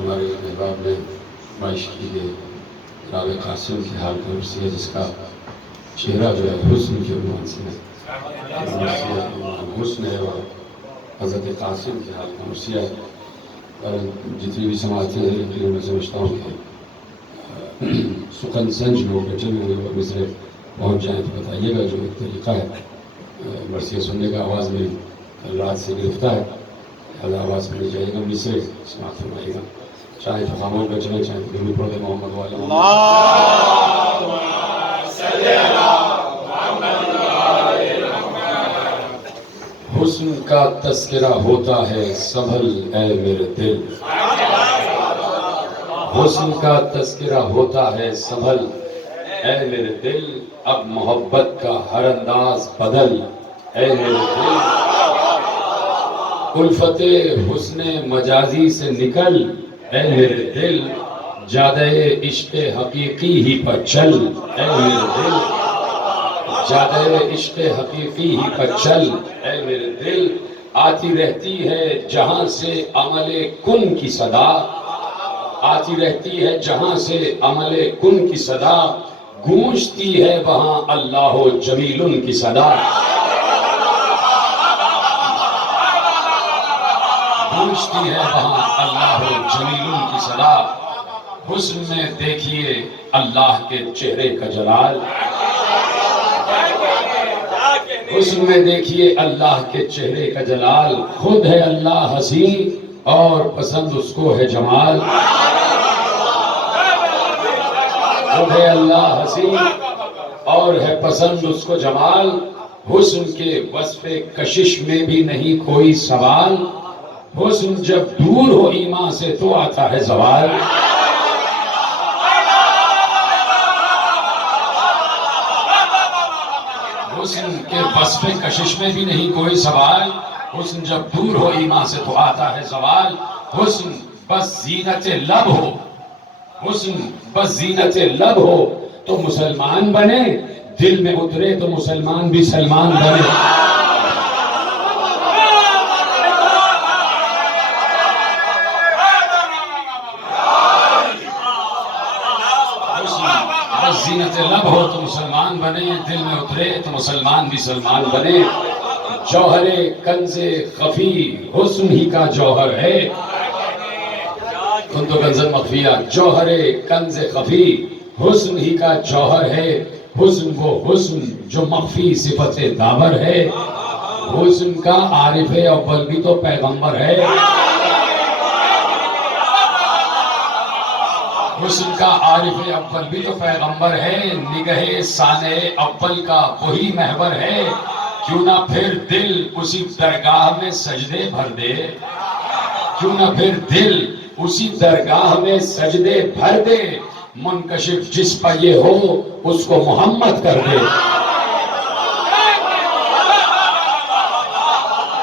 ہمارے احباب نے فرمائش کی کہ جناب قاسم کی حال کا مرثیہ جس کا چہرہ جو ہے حسن کے عنوان سے حسن ہے اور حضرت قاسم کی حال کا مرثیہ ہے. اور جتنی بھی سماعتیں ہیں یقیناً میں سمجھتا ہوں کہ سخن سنج لوگ بیٹھے ہوئے اور مصرے پہنچ جائیں تو بتائیے گا. جو ایک طریقہ ہے مرثیہ سننے کا آواز میں رات سے گرفتہ ہے، لہٰذا آواز پڑھی جائے گا، مصرے سماعت فرمائیے گا. چاہے تو خاموش بیٹھ جائیں، چاہے تو درود پڑھ دیں محمد والا حسن کا تذکرہ ہوتا ہے سنبھل اے میرے دل، حسن کا تذکرہ ہوتا ہے سنبھل اے میرے دل، اب محبت کا ہر انداز بدل اے میرے دل، الفت حسن مجازی سے نکل اے میرے دل، جادہ عشق حقیقی ہی پر چل اے میرے دل، جادہ عشق حقیقی ہی پر چل اے میرے دل. آتی رہتی ہے جہاں سے عمل کن کی صدا، آتی رہتی ہے جہاں سے عمل کن کی صدا، گونجتی ہے وہاں اللہ جمیل کی صدا، گونجتی ہے وہاں اللہ جمیل کی صدا. حسن میں دیکھیے اللہ کے چہرے کا جلال، حسن میں دیکھیے اللہ کے چہرے کا جلال، خود ہے اللہ حسین اور پسند اس کو ہے جمال، خود ہے اللہ حسین اور ہے پسند اس کو جمال. حسن کے وصف کشش میں بھی نہیں کوئی سوال، حسن جب دور ہو ایمان سے تو آتا ہے زوال. حسن کے وصف کشش میں بھی نہیں کوئی سوال، حسن جب دور ہو ایمان سے تو آتا ہے زوال. حسن بس زینت لب ہو، حسن بس زینت لب ہو تو مسلمان بنے، دل میں اترے تو مسلمان بھی سلمان بنے. بس زینت لب ہو تو مسلمان بنے، دل میں اترے تو مسلمان بھی سلمان بنے. جوہر کنز خفی حسن ہی کا جوہر ہے، کنز کنز مخفیہ، جوہر کنز خفی حسن ہی کا جوہر ہے. حسن وہ حسن جو مخفی صفت داور ہے، حسن کا عارف اول بھی تو پیغمبر ہے. حسن کا عارف اول بھی تو پیغمبر ہے، نگہ ثانی اول کا وہی محور ہے. کیوں نہ پھر دل اسی درگاہ میں سجدے بھر دے، کیوں نہ پھر دل اسی درگاہ میں سجدے بھر دے، منکشف جس پہ یہ ہو اس کو محمد کر دے.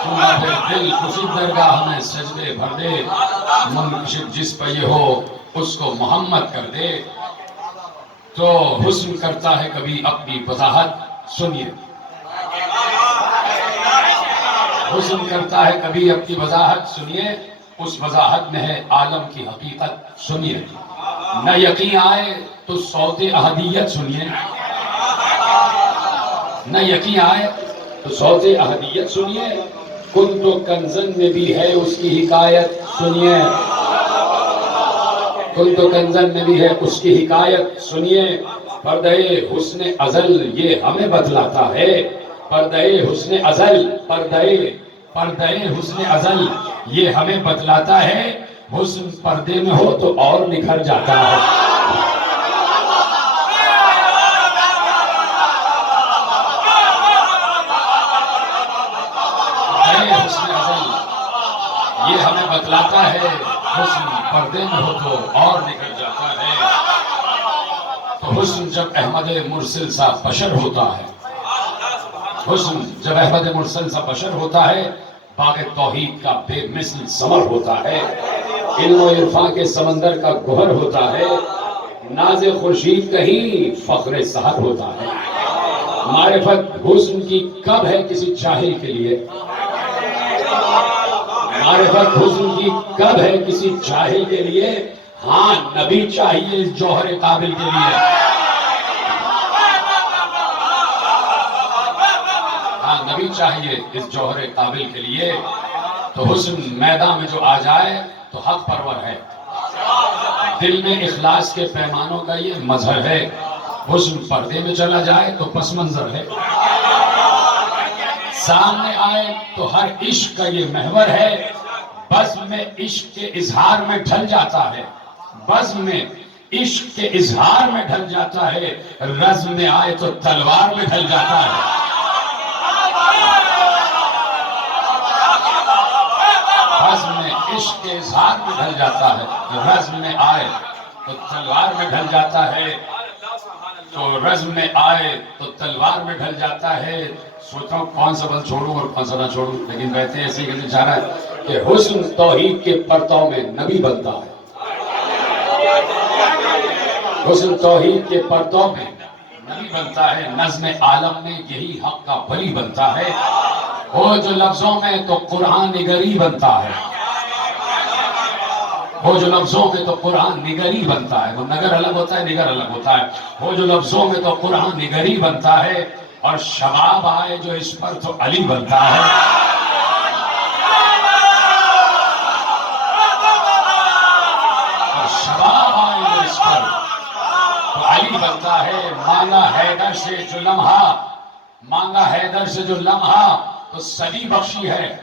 کیوں نہ پھر دل اسی درگاہ میں سجدے بھر دے، منکشف جس پہ یہ ہو اس کو محمد کر دے. تو حسن کرتا ہے کبھی اپنی وضاحت، سنیے، حسن کرتا ہے کبھی اپنی وضاحت، سنیے، اس وضاحت میں ہے عالم کی حقیقت. سنیے، نہ یقین آئے تو صوت احدیت سنیے، نہ یقین آئے تو صوت احدیت سنیے. کن تو کنزن میں بھی ہے اس کی حکایت، سنیے، کن تو کنزن میں بھی ہے اس کی حکایت. سنیے، پردہ حسن ازل یہ ہمیں بتلاتا ہے، پردہ حسن ازل، پردہ حسن ازل یہ ہمیں بتلاتا ہے. حسن پردے میں ہو تو اور نکھر جاتا ہے. حسن ازل یہ ہمیں بتلاتا ہے، حسن پردے میں ہو تو اور نکل جاتا ہے. تو حسن جب احمد مرسل سا بشر ہوتا ہے، حسن جب احمد مرسل سا بشر ہوتا ہے، باغ توحید کا بے مثل ثمر ہوتا ہے، علم و عرفان کے سمندر کا گوہر ہوتا ہے. ناز خورشید کہیں فخر سحر ہوتا ہے. معرفت حسن کی کب ہے کسی جاہل کے لیے، معرفت حسن کی کب ہے کسی جاہل کے لیے؟ ہاں نبی چاہیے اس جوہر قابل کے لیے، ہاں نبی چاہیے اس جوہر قابل کے لیے۔ تو حسن میدان میں جو آ جائے تو حق پرور ہے، دل میں اخلاص کے پیمانوں کا یہ مظہر ہے۔ حسن پردے میں چلا جائے تو پس منظر ہے، سامنے آئے تو ہر عشق کا یہ محور ہے۔ بزم میں عشق کے اظہار میں ڈھل جاتا ہے، بزم میں عشق کے اظہار میں ڈھل جاتا ہے، رزم میں آئے تو تلوار میں ڈھل جاتا ہے۔ بزم میں عشق کے اظہار میں ڈھل جاتا ہے، رزم میں آئے تو تلوار میں ڈھل جاتا ہے، تو رزم میں آئے تو تلوار میں ڈھل جاتا ہے۔ سوچتا ہوں کون سا بل چھوڑوں اور کون سا نہ چھوڑوں، لیکن کہتے ہیں ایسے ہی کہتے چاہ رہا ہے کہ حسن توحید کے پرتو میں نبی بنتا ہے، حسن توحید کے پرتو میں نبی بنتا ہے، نظم عالم میں یہی حق کا ولی بنتا ہے۔ ہو جو لفظوں میں تو قرآن نگری بنتا ہے، ہو جو لفظوں میں تو قرآن نگری بنتا ہے، وہ نگر الگ ہوتا ہے نگر الگ ہوتا ہے، ہو جو لفظوں میں تو قرآن نگری بنتا ہے، اور شباب آئے جو اس پر تو علی بنتا ہے۔ اور شباب آئے جو اس پر تو علی بنتا ہے۔ مانگا حیدر سے جو لمحہ، مانگا حیدر سے جو لمحہ تو صدی بخشی ہے،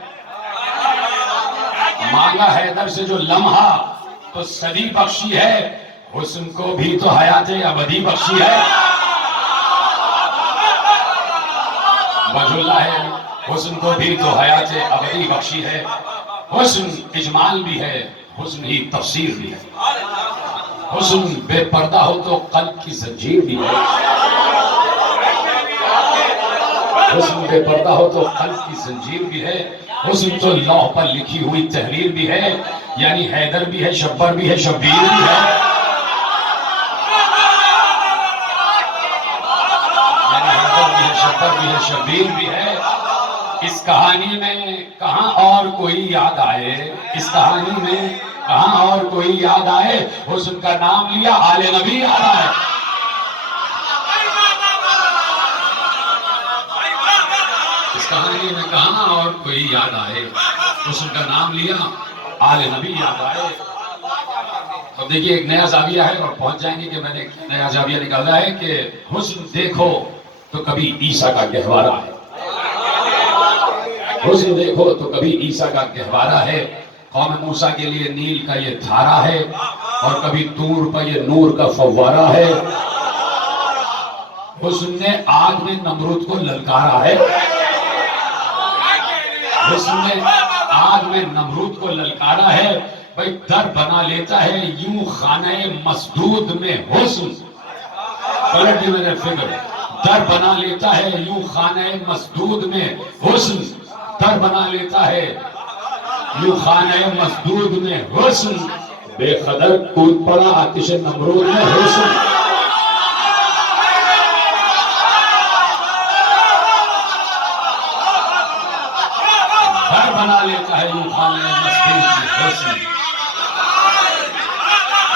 مانگا حیدر سے جو لمحہ تو صدی بخشی ہے، حسن کو بھی تو حیات ابدی بخشی ہے۔ وجہ اللہ ہے، حسن کو بھی تو حیات ابدی بخشی ہے۔ حسن اجمال بھی ہے، حسن ہی تفسیر بھی ہے، حسن بے پردہ ہو تو قلب کی زنجیر بھی ہے، حسن بے پردہ ہو تو قلب کی زنجیر بھی ہے، حسن تو لوح پر لکھی ہوئی تحریر بھی ہے، یعنی حیدر بھی ہے، شبر بھی ہے، شبیر بھی ہے، یعنی حیدر بھی ہے، شبر بھی ہے، شبیر بھی ہے۔ اس کہانی میں کہاں اور کوئی یاد آئے، اس کہانی میں کہاں اور کوئی یاد آئے، حسن کا نام لیا آل نبی یاد آئے۔ اس کہانی میں کہاں اور کوئی یاد آئے، حسن کا نام لیا آل نبی یاد آئے۔ اب دیکھیے ایک نیا زاویہ ہے اور پہنچ جائیں گے کہ میں نے ایک نیا زاویہ نکالا ہے کہ حسن دیکھو تو کبھی عیسیٰ کا گہوارہ ہے، حسن دیکھو تو کبھی عیسیٰ کا گہوارہ ہے، قوم موسیٰ کے لیے نیل کا یہ دھارا ہے، اور کبھی طور پر یہ نور کا فوارہ ہے۔ حسن نے آگ میں نمرود کو للکارا ہے، حسن نے آگ میں نمرود کو للکارا ہے۔ بھئی در بنا لیتا ہے یوں خانہ مسدود میں حسن، پلٹ دی میرے فکر، در بنا لیتا ہے یوں خانہ مسدود میں حسن، در بنا لیتا ہے یوں خانہ مسدود میں حسن، بے قدر کود پڑا آتش نمرود میں حسن۔ در بنا لیتا ہے یوں خانہ مسدود میں حسن،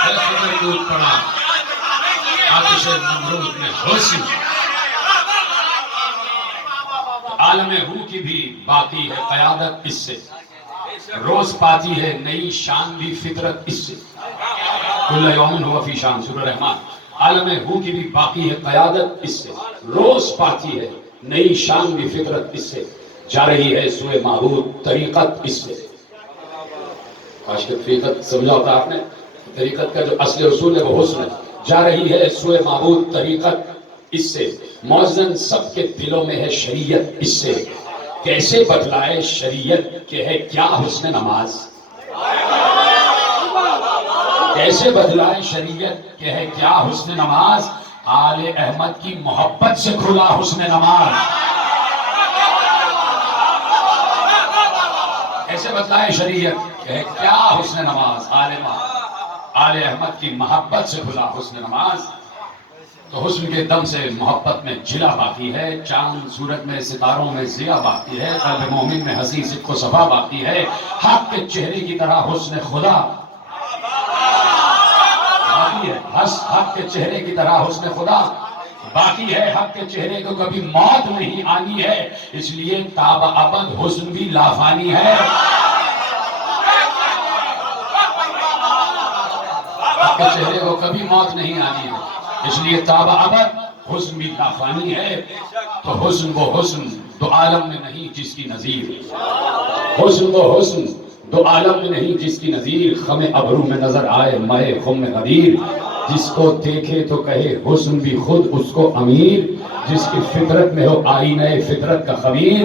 بے قدر کود پڑا آتش نمرود میں حسن۔ عالم ہو کی بھی باقی ہے قیادت اس سے، روز پاتی ہے نئی شان بھی فطرت اس سے، کل یومن ہوا فی شان، سورہ رحمان۔ عالم ہو کی بھی باقی ہے قیادت اس سے، روز پاتی ہے نئی شان بھی فطرت اس سے، جا رہی ہے سوئے معبود طریقت اس سے۔ کاش کہ طریقت سمجھا ہوتا آپ نے، طریقت کا جو اصل اصول ہے وہ حسن ہے۔ جا رہی ہے سوئے معبود طریقت اس سے، موزن سب کے دلوں میں ہے شریعت اس سے، کیسے بتلائے شریعت کہ ہے کیا حسن نماز، کیسے بتلائے شریعت کہ ہے کیا حسن نماز، آل احمد کی محبت سے کھلا حسن نماز، کیسے بتلائے شریعت کہ ہے کیا حسن نماز، آل احمد کی محبت سے کھلا حسن نماز۔ تو حسن کے دم سے محبت میں جلا باقی ہے، چاند سورج میں ستاروں میں ضیا باقی ہے، قلب مومن میں ہنسی صدق و صفا باقی ہے، حق کے چہرے کی طرح حسن خدا باقی ہے، حق کے چہرے کی طرح حسن خدا باقی ہے، حق کے چہرے کو کبھی موت نہیں آنی ہے، اس لیے تاب ابد حسن بھی لافانی ہے۔ حق کے چہرے کو کبھی موت نہیں آنی ہے، اس لیے تاب ابد حسن بھی لافانی ہے۔ تو حسن وہ حسن دو عالم میں نہیں جس کی نظیر، حسن وہ حسن دو عالم میں نہیں جس کی نظیر، خم ابرو میں نظر آئے مہ خم غدیر، جس کو دیکھے تو کہے حسن بھی خود اس کو امیر، جس کی فطرت میں ہو آئینہ فطرت کا خبیر،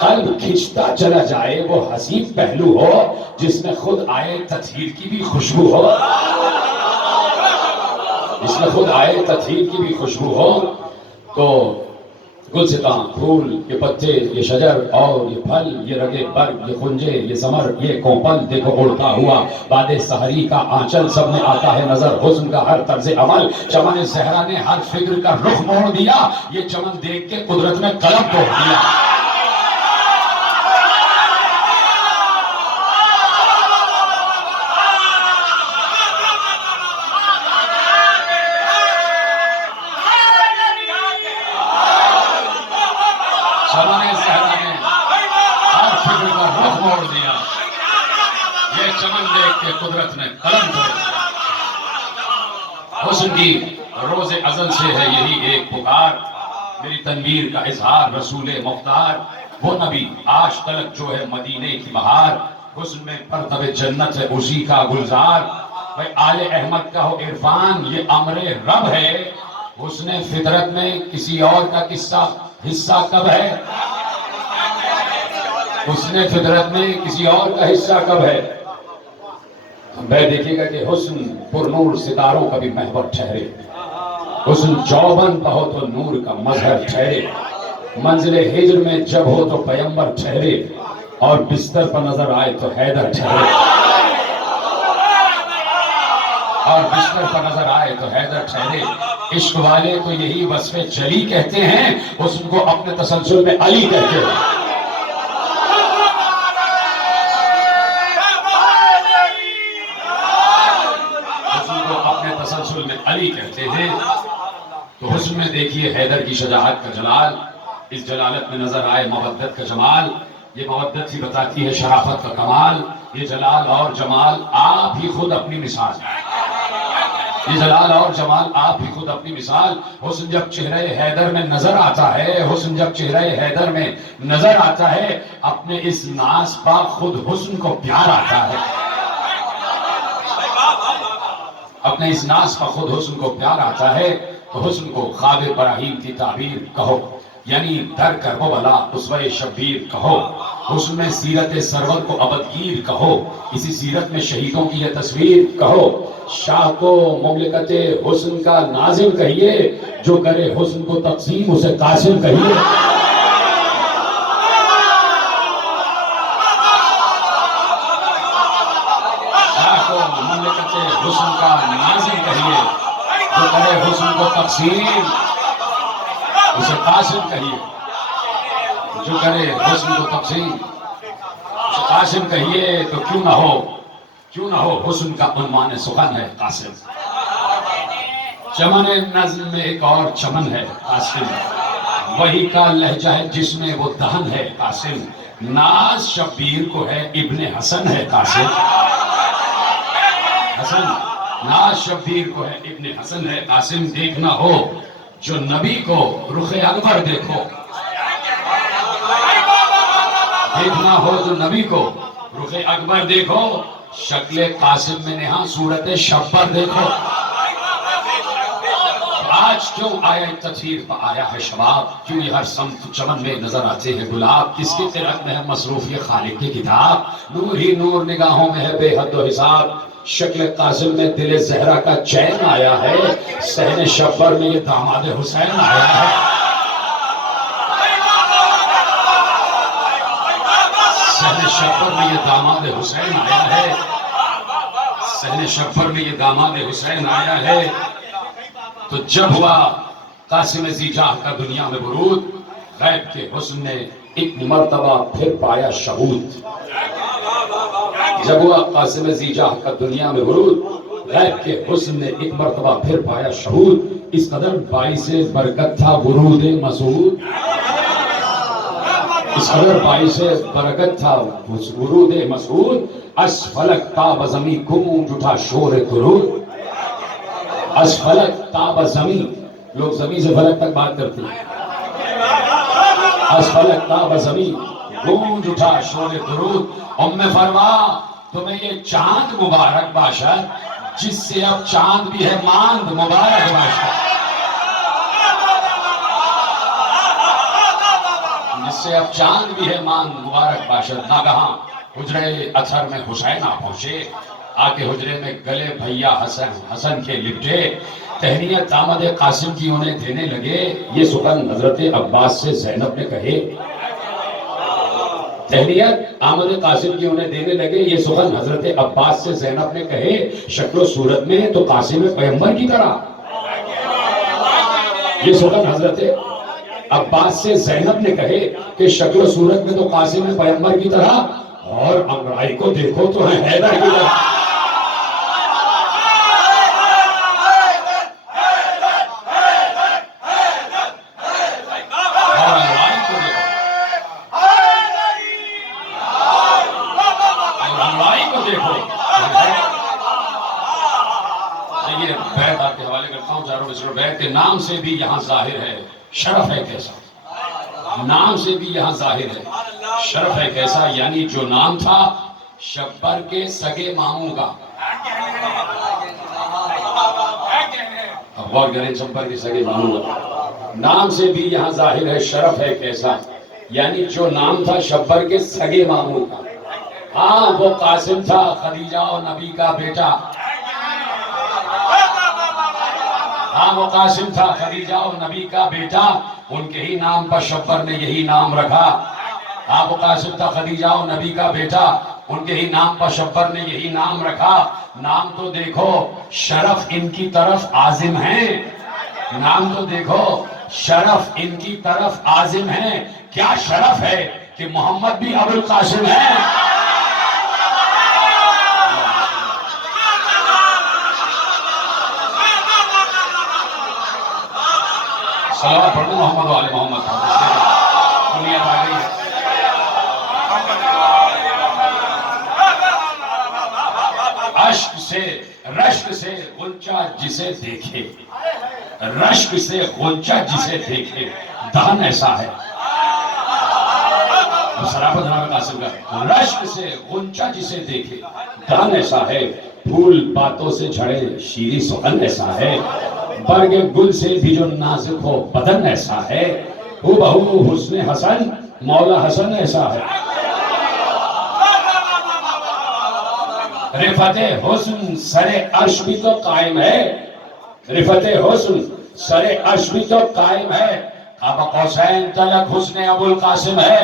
قلب کھنچتا چلا جائے وہ حسین پہلو ہو، جس میں خود آئے تطہیر کی بھی خوشبو ہو، جس میں خود آئے تطہیر کی بھی خوشبو ہو۔ تو گلستان، پھول، یہ پتے، یہ شجر اور یہ پھل، یہ رگے برگ، یہ خنجے، یہ ثمر، یہ کوپل، دیکھو اڑتا ہوا باد سحری کا آنچل، سب میں آتا ہے نظر حسن کا ہر طرز عمل، چمن زہرا نے ہر فکر کا رخ موڑ دیا، یہ چمن دیکھ کے قدرت میں قلم توڑ دیا۔ چمن زہرا نے ہر فکر کا رخ موڑ دیا، یہ چمن دیکھ کے قدرت نے قلم توڑ دیا۔ حسن کی روز ازل سے ہے یہی ایک پکار، میری تنویر کا اظہار رسول مختار، وہ نبی آج تلک جو ہے مدینے کی بہار، حسن میں پرتب جنت ہے اسی کا گلزار، بھائی آل احمد کا ہو عرفان یہ امر رب ہے، حسن فطرت میں کسی اور کا حصہ کب ہے؟ حسن فطرت میں کسی اور کا حصہ کب ہے؟ میں دیکھیے گا کہ حسن پر نور ستاروں کا بھی محور ٹھہرے، حسن چوبن بہو تو نور کا مظہر ٹھہرے، منزل ہجر میں جب ہو تو پیمبر ٹھہرے، اور بستر پر نظر آئے تو حیدر ٹھہرے، اور بستر پر نظر آئے تو حیدر ٹھہرے۔ عشق والے تو یہی وصف جلی کہتے ہیں، حسن کو اپنے تسلسل میں علی کہتے ہیں۔ حسن کو اپنے تسلسل میں علی کہتے ہیں۔ تو حسن میں دیکھیے حیدر کی شجاعت کا جلال، اس جلالت میں نظر آئے مودت کا جمال، یہ مودت ہی بتاتی ہے شرافت کا کمال، یہ جلال اور جمال آپ ہی خود اپنی مثال، یہ جلال اور جمال آپ ہی خود اپنی مثال۔ حسن جب چہرہ حیدر میں نظر آتا ہے، حسن جب چہرہ حیدر میں نظر آتا ہے، اپنے اس ناز پا خود حسن کو پیار آتا ہے، اپنے اس ناز پا خود حسن کو پیار آتا ہے۔ تو حسن کو خواب ابراہیم کی تعبیر کہو، یعنی در کربلا اسوہ شبیر کہو، حسن میں سیرت سرور کو ابدگیر کہو، اسی سیرت میں شہیدوں کی یہ تصویر کہو، شاہ کو مملکت حسن کا ناظم کہیے، جو کرے حسن کو تقسیم اسے قاسم کہیے۔ شاہ کو مملکت حسن کا ناظم کہیے، جو کرے حسن کو تقسیم اسے قاسم کہیے، جو کرے حسن کو تقسیم اسے قاسم کہیے۔ تو کیوں نہ ہو حسن کا عنوان سخن ہے قاسم، چمن نظم میں ایک اور چمن ہے قاسم، وہی کا لہجہ ہے جس میں وہ دہن ہے قاسم، ناز شبیر کو ہے ابن حسن ہے قاسم، ناز شبیر کو ہے ابن حسن ہے قاسم۔ دیکھنا ہو جو نبی کو رخ اکبر دیکھو، دیکھنا ہو جو نبی کو رخ اکبر دیکھو، شکل قاسم میں نہاں صورت شبر دیکھو۔ آج کیوں آیا تطہیر پہ آیا ہے شباب، کیوں یہ ہر سمت چمن میں نظر آتے ہیں گلاب، کس کی قرأت میں ہے مصروف یہ خالق کی کتاب، نور ہی نور نگاہوں میں ہے بے حد و حساب، شکل قاسم میں دل زہرا کا چین آیا ہے، صحن شبر میں یہ داماد حسین آیا ہے، صحن شبر میں یہ داماد حسین آیا ہے، صحن شبر میں یہ داماد حسین آیا ہے۔ تو جب ہوا قاسم ذیجاہ کا دنیا میں ورود، غیب کے حسن نے ایک مرتبہ پھر پایا شہود۔ جب ہوا قاسم ذیجاہ کا دنیا میں ورود، غیب کے حسن نے ایک مرتبہ پھر پایا شہود، اس قدر باعث برکت تھا ورود مسعود، اس قدر باعث برکت تھا ورود مسعود، از فلک تاب زمیں گونج اٹھا شور درود، از فلک تاب زمیں، لوگ زمین سے فلک تک بات کرتے ہیں، از فلک تاب زمیں گونج اٹھا شور درود۔ ام فرما تمہیں یہ چاند مبارک باشد جس سے اب چاند بھی ہے ماند، مبارک باشد جس سے اب چاند بھی ہے ماند، مبارک باشد۔ ناگہاں حجرے اطہر میں حسین آ پہنچے، آکے حجرے میں گلے بھیا حسن کے لپٹے، تہنیت آمد قاسم کی انہیں دینے لگے، یہ سخن حضرت عباس سے زینب نے کہے، تہنیت آمد قاسم کی انہیں دینے لگے، یہ سخن حضرت عباس سے زینب نے کہے، شکل و صورت میں تو قاسم پیغمبر کی طرح، یہ سخن حضرت عباس سے زینب نے کہے کہ شکل و صورت میں تو قاسم پیغمبر کی طرح، اور امرائی کو دیکھو تو ہے حیدر کی طرح۔ بیت کے نام سے بھی یہاں ظاہر ہے شرف ہے کیسا، نام سے بھی یہاں ظاہر ہے شرف ہے کیسا، یعنی جو نام تھا شبر کے سگے ماموں کا، اب غور کریں، شبر کے سگے ماموں کا نام سے بھی یہاں ظاہر ہے شرف ہے کیسا، یعنی جو نام تھا شبر کے سگے ماموں کا، ہاں وہ قاسم تھا خدیجہ و نبی کا بیٹا، ہاں وہ قاسم تھا خدیجہ و نبی کا بیٹا، ان کے ہی نام پر شبر نے یہی نام رکھا، ہاں وہ قاسم تھا خدیجہ و نبی کا بیٹا، ان کے ہی نام پر شبر نے یہی نام رکھا، نام تو دیکھو شرف ان کی طرف عازم ہیں، نام تو دیکھو شرف ان کی طرف عازم ہیں، کیا شرف ہے کہ محمد بھی ابو القاسم ہے۔ صلوات پڑھو محمد و آل محمد، دنیا آ گئی اشک سے رشک سے غنچہ جسے دیکھے، رشک سے غنچہ جسے دیکھے دہن ایسا ہے، سرابت جناب قاسم کا، رشک سے غنچہ جسے دیکھے دہن ایسا ہے، پھول باتوں سے جھڑے شیریں سخن ایسا ہے، برگ گل سے بھی جو نازک ہو بدن ایسا ہے، ہو بہو حسن حسن مولا حسن ایسا ہے، رفت حسن سر عرش بھی تو قائم ہے، رفت حسن سر عرش بھی تو قائم ہے، قاب قوسین تلک حسن ابو القاسم ہے،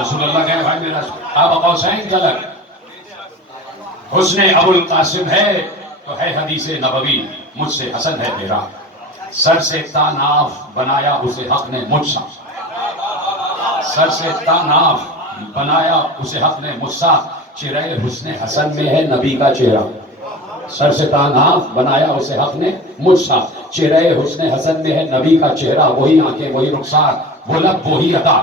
رسول اللہ کہے بھائی میرا قاب قوسین تلک حسن ابو القاسم ہے، تو ہے حدیث نبوی مجھ سے حسن ہے تیرا، سر سے تاناف بنایا اسے حق نے مجھ سا، سر سے تاناف بنایا اسے حق نے مجھ سا، چہرہ حسن حسن میں ہے نبی کا چہرہ، سر سے تاناف بنایا اسے حق نے مجھ سا، چہرہ حسن حسن میں ہے نبی کا چہرہ، وہی آنکھیں وہی رخسار وہ لب وہی ادا،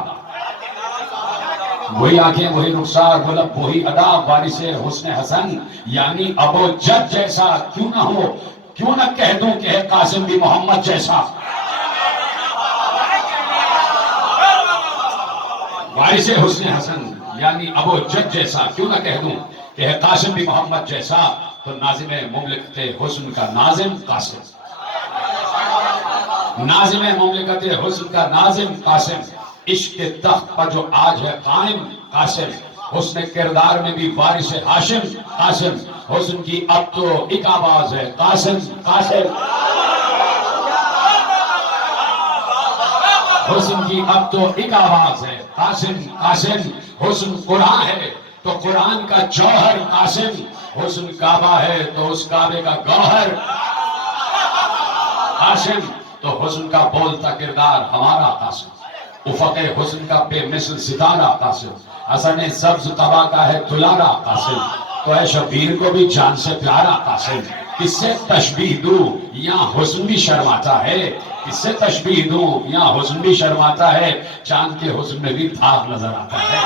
وہی آنکھیں وہی رخسار وہ لب وہی ادا، وارث حسن حسن یعنی ابو جد جیسا کیوں نہ ہو، کیوں نہ کہہ دوں کہ ہے قاسم بھی محمد جیسا، وارث حسن حسن یعنی ابو جد جیسا کیوں نہ کہہ دوں کہ ہے قاسم بھی محمد جیسا، تو ناظم مملکت حسن کا ناظم قاسم، ناظم مملکت حسن کا ناظم قاسم، عشق کے تخت پر جو آج ہے قائم قاسم، حسن کردار میں بھی وارث ہاشم قاسم، حسن کی اب تو ایک آواز ہے قاسم قاسم، حسن کی اب تو ایک آواز ہے قاسم قاسم، حسن قرآن ہے تو قرآن کا جوہر قاسم، حسن کعبہ ہے تو اس کعبے کا گوہر، قاسم تو حسن کا بولتا کردار ہمارا قاسم، افق حسن کا بے مثل ستارہ قاسم، حسن سبز قبا کا ہے دلارا قاسم، تو اے شبیر کو بھی جان سے پیارا قاسم، کس سے تشبیہ دوں یہاں حسن بھی شرماتا ہے، کس سے تشبیہ دوں یہاں حسن بھی شرماتا ہے، چاند کے حسن میں بھی داغ نظر آتا ہے،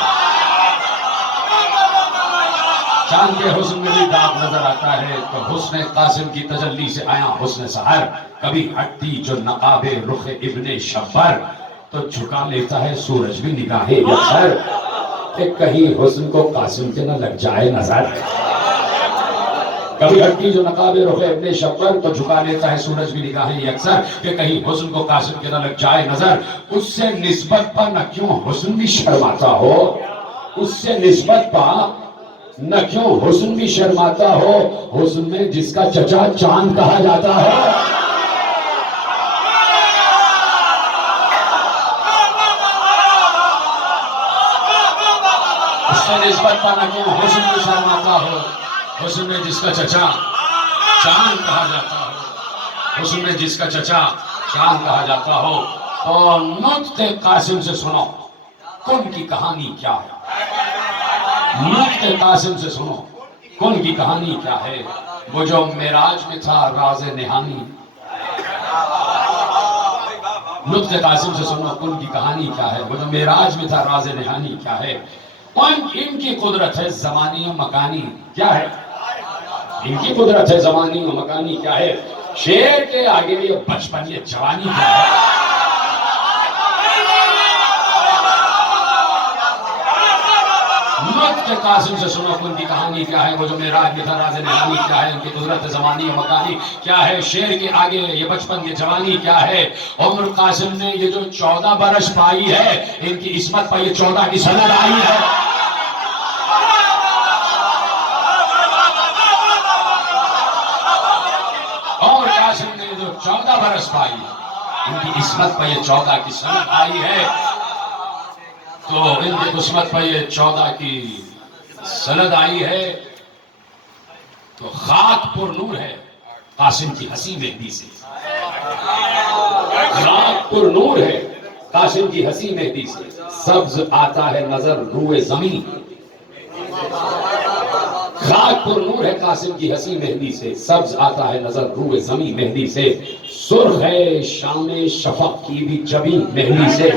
چاند کے حسن میں بھی داغ نظر آتا ہے، تو حسن قاسم کی تجلی سے آیا حسن سحر، کبھی ہٹتی جو نقاب رخ ابن شبر، تو جھکا لیتا ہے سورج بھی نگاہ یکسر، کہ کہیں حسن کو قاسم کے نہ لگ جائے نظر، کبھی ہٹتی جو نقاب رخ ابن شبر، تو جھکا لیتا ہے سورج بھی نگاہ یکسر، کہ کہیں حسن کو قاسم کے نہ لگ جائے نظر، اس سے نسبت پر نہ کیوں حسن بھی شرماتا ہو، اس سے نسبت پر نہ کیوں حسن بھی شرماتا ہو، حسن میں جس کا چچا چاند کہا جاتا ہے، اس سے نسبت پر نہ کیوں حسن بھی شرماتا ہو، حسن میں جس کا چچا چاند کہا جاتا ہو، حسن میں جس کا چچا چاند کہا جاتا ہو، تو نطق قاسم سے سنو کن کی کہانی کیا ہے، نطق قاسم سے سنو کن کی کہانی کیا ہے، وہ جو معراج میں تھا راز نہانی، نطق قاسم سے سنو کن کی کہانی کیا ہے، وہ جو معراج میں تھا راز نہانی کیا ہے، ان کی قدرت ہے زمانی و مکانی کیا ہے، ان کی قدرت ہے زمانی و مکانی کیا ہے، شیر کے آگے یہ بچپن یہ جوانی کیا ہے، نطق قاسم سے سنو ان کی کہانی کیا ہے، وہ جو معراج میں تھا راز نہانی کیا ہے، ان کی قدرت زمانی و مکانی کیا ہے، شیر کے آگے یہ بچپن یہ جوانی کیا ہے، عمر قاسم نے یہ جو 14 برس پائی ہے، ان کی عصمت پر یہ 14 کی سند آئی ہے، عمر قاسم نے یہ جو 14 برس پائی ہے، ان کی عصمت پر یہ 14 کی سند آئی ہے، تو ان کی قسمت پر یہ 14 کی سند آئی ہے، تو خاک پر نور ہے قاسم کی ہنسی مہندی سے، خاک پر نور ہے قاسم کی ہنسی مہندی سے، سبز آتا ہے نظر روئے زمین، خاک پر نور ہے قاسم کی ہنسی مہندی سے، سبز آتا ہے نظر روئے زمین مہندی سے، سرخ ہے شام شفق کی بھی جبین مہندی سے،